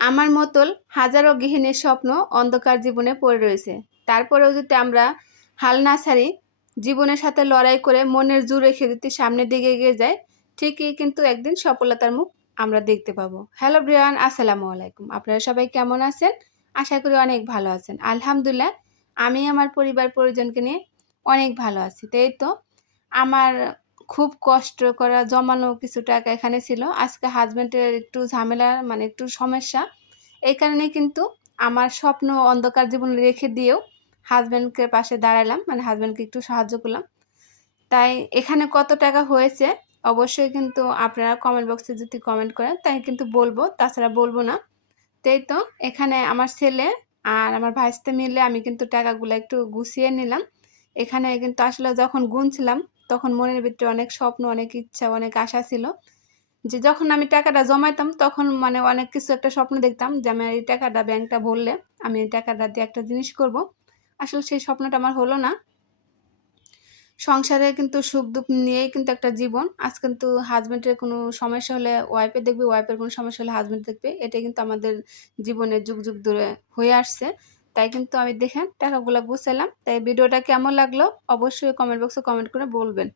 আমার মতল হাজারো গৃহিণীর স্বপ্ন অন্ধকার জীবনে পড়ে রয়েছে। তারপরেও যদি আমরা হাল না ছাড়ি, জীবনের সাথে লড়াই করে মনের জোর রেখে যদি সামনের দিকে এগিয়ে যাই, ঠিকই কিন্তু একদিন সফলতার মুখ আমরা দেখতে পাবো। হ্যালো ব্রিয়ান, আসসালামু আলাইকুম। আপনারা সবাই কেমন আছেন? আশা করি অনেক ভালো আছেন। আলহামদুলিল্লাহ, আমি আমার পরিবার পরিজনকে নিয়ে অনেক ভালো আছি। তো এই তো আমার খুব কষ্ট করা জমানো কিছু টাকা এখানে ছিল। আজকে হাসব্যান্ডের একটু ঝামেলা, মানে একটু সমস্যা। এই কারণে কিন্তু আমার স্বপ্ন অন্ধকার জীবনে রেখে দিয়েও হাসব্যান্ডকে পাশে দাঁড়ালাম, মানে হাসব্যান্ডকে একটু সাহায্য করলাম। তাই এখানে কত টাকা হয়েছে অবশ্যই কিন্তু আপনারা কমেন্ট বক্সে যদি কমেন্ট করেন তাই কিন্তু বলবো, তাছাড়া বলবো না। তো এই তো এখানে আমার ছেলে আর আমার ভাইস্তে মিলে আমি কিন্তু টাকাগুলো একটু গুছিয়ে নিলাম। এখানে কিন্তু আসলে যখন গুনছিলাম তখন মনের ভিতরে অনেক স্বপ্ন, অনেক ইচ্ছা, অনেক আশা ছিল যে যখন আমি টাকাটা জমাইতাম তখন মানে অনেক কিছু একটা স্বপ্ন দেখতাম যে আমার এই টাকাটা ব্যাংকটা ভরলে আমি এই টাকাটা দিয়ে একটা জিনিস করব। আসলে সেই স্বপ্নটা আমার হলো না। সংসারে কিন্তু সুখ-দুঃখ নিয়েই কিন্তু একটা জীবন। আজ কিন্তু হাসব্যান্ডের কোনো সমস্যা হলে ওয়াইফে দেখবে, ওয়াইফের কোনো সমস্যা হলে হাসব্যান্ড দেখবে। এটাই কিন্তু আমাদের জীবনে যুগ, যুগ ধরে হয়ে আসছে। তাই কিন্তু আমি দেখেন টাকাগুলা গুছাইলাম। তাই ভিডিওটা কেমন লাগলো অবশ্যই কমেন্ট বক্সে কমেন্ট করে বলবেন।